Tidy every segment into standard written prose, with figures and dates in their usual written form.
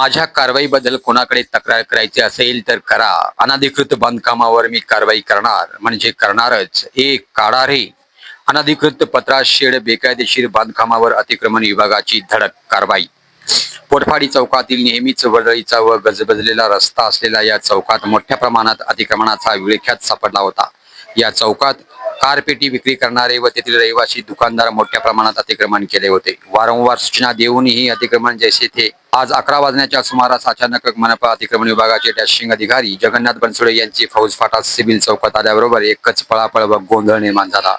माझ्या कारवाईबद्दल कोणाकडे तक्रार करायची असेल तर करा. अनधिकृत बांधकामावर मी कारवाई करणार म्हणजे करणारच. एक काढा रे अनधिकृत पत्रा शेड बेकायदेशीर बांधकामावर अतिक्रमण विभागाची धडक कारवाई. पोटफाडी चौकातील नेहमीच वर्दळीचा व गजबजलेला रस्ता असलेल्या या चौकात मोठ्या प्रमाणात अतिक्रमणाचा विळख्यात सापडला होता. या चौकात कारपेटी विक्री करणारे व तेथील रहिवासी दुकानदार मोठ्या प्रमाणात अतिक्रमण केले होते. वारंवार सूचना देऊनही अतिक्रमण जैसे थे. आज 11 वाजण्याच्या सुमारास अचानक मनपा अतिक्रमण विभागाचे डॅशिंग अधिकारी जगन्नाथ बनसोडे यांची फौज फाटा सिव्हिल चौकात आल्याबरोबर एकच पळापळ व गोंधळ निर्माण झाला.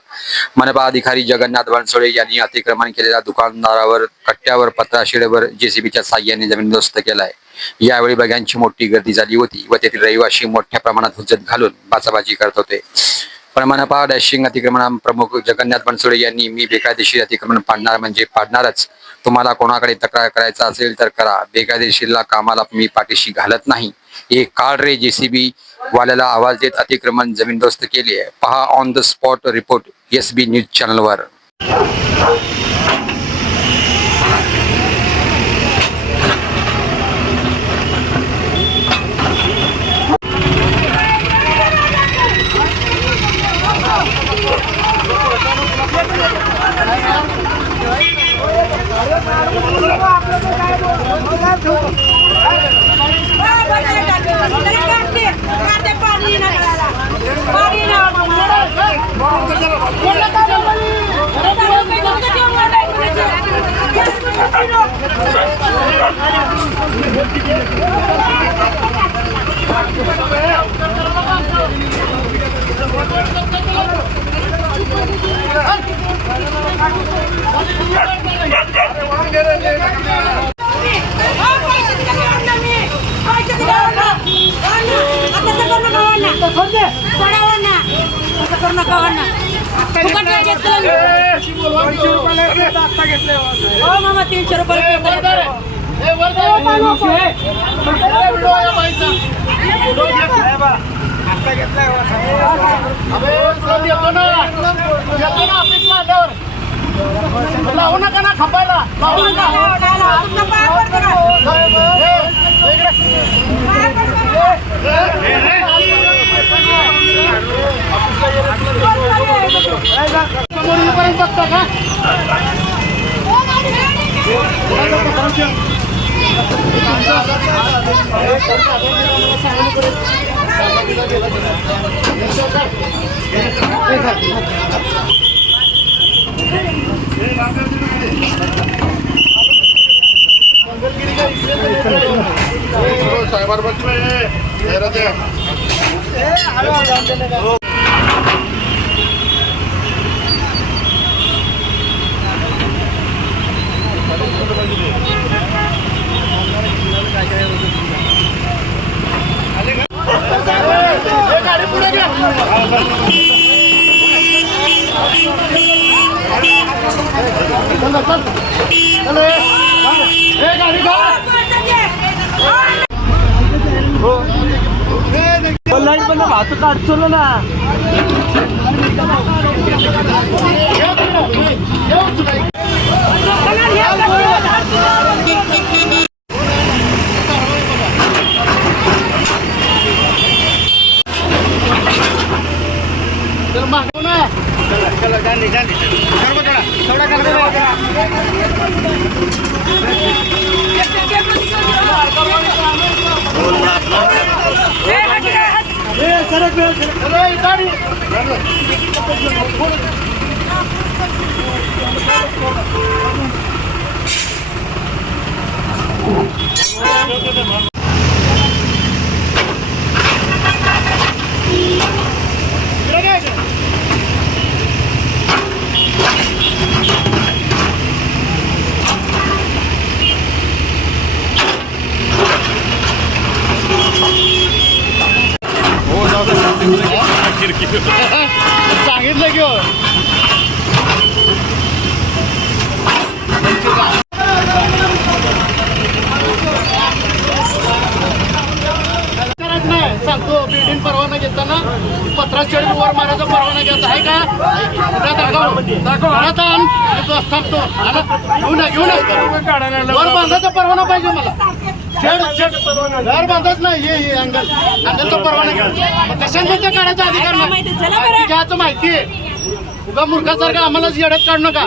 मनपा अधिकारी जगन्नाथ बनसोडे यांनी अतिक्रमण केलेल्या दुकानदारावर कट्ट्यावर पत्रा शेडवर जेसीबीच्या साह्याने जमीनदोस्त केलाय. यावेळी बघ्यांची मोठी गर्दी झाली होती व तेथील रहिवासी मोठ्या प्रमाणात हुज्जत घालून बाचाबाची करत होते. पण मनपा डॅशिंग अतिक्रमण प्रमुख जगन्नाथ बनसोडे यांनी मी बेकायदेशीर अतिक्रमण पाडणार म्हणजे पाडणारच. तुम्हाला कोणाकडे तक्रार करायचा असेल तर करा. बेकायदेशीरला कामाला मी पाठीशी घालत नाही. एक काढ रे जेसीबी वाल्याला आवाज देत अतिक्रमण जमीनदोस्त केली आहे. पहा on the spot report SB news चॅनलवर. मामा 300 रुपये लावू नका ना खपायला लावू नका समोर बघता का साहेबार गाडी पुढे घ्या. लाईट बंद भात काढचो ना सांगितलं की सांगतो बिल्डिंग परवाना घेताना पत्रा शेड वर मारायचा परवाना घ्यायचा आहे का? थांबतो घेऊन वर बांधायचा परवाना पाहिजे मला. घर बांधत नाही हे अंगलचा परवाना घ्या कशांमध्ये काढायचा अधिकार काय माहिती? चला नाही बरं. घ्यायचं माहिती आहे उगा मूर्खासारखं आम्हालाच येड्यात काढू नका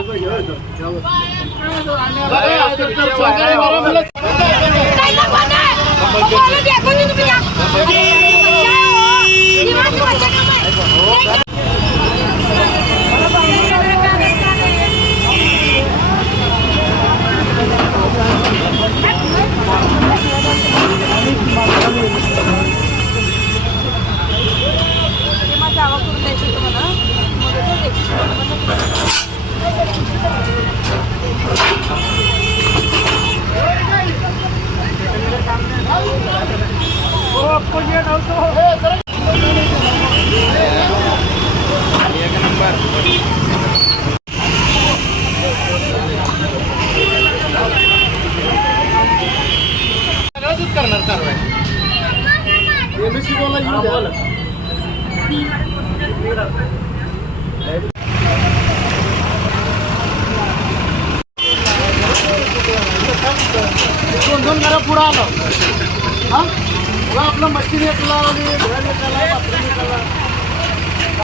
सगळंच करणार कारवाई MSC बोला येऊ द्या. दोन घरा पुढं आलं हा आपलं मशीन एक लावली घर एक आला, बाथरूम एक आला.